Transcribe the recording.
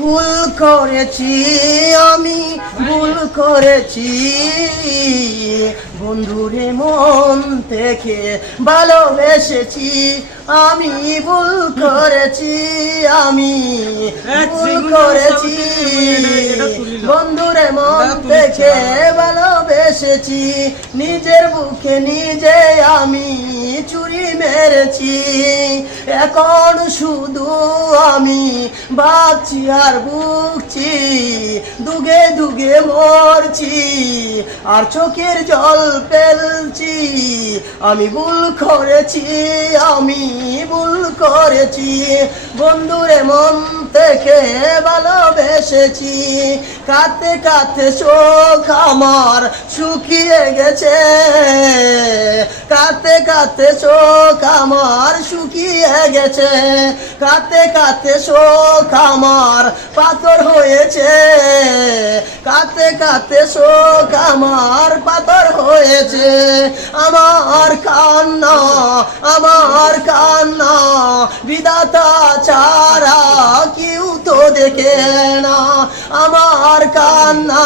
ভুল করেছি, আমি ভুল করেছি, বন্ধুরে মন থেকে ভালোবেসেছি। আমি ভুল করেছি, আমি ভুল করেছি, বন্ধুরে মন থেকে ভালোবেসেছি। নিজের বুকে নিজে আমি চুরি মেরেছি। এখন শুধু আমি ভাবছি আর বুকছি, দুগে দুগে মরছি আর চোখের জল ফেলছি। আমি ভুল করেছি, আমি ভুল করেছি, বন্ধুরে মন থেকে ভালোবেসেছি। কাঁদতে কাঁদতে চোখ আমার শুকিয়ে গেছে, কাঁদতে কাঁদতে চোখ আমার শুকিয়ে গেছে, কাঁদতে কাঁদতে চোখ আমার পাথর হয়েছে, কাঁদতে কাঁদতে চোখ আমার পাথর হয়েছে। আমার কান্না, আমার কান্না বিধাতা ছাড়া কেউ তো দেখে না। আমার কান্না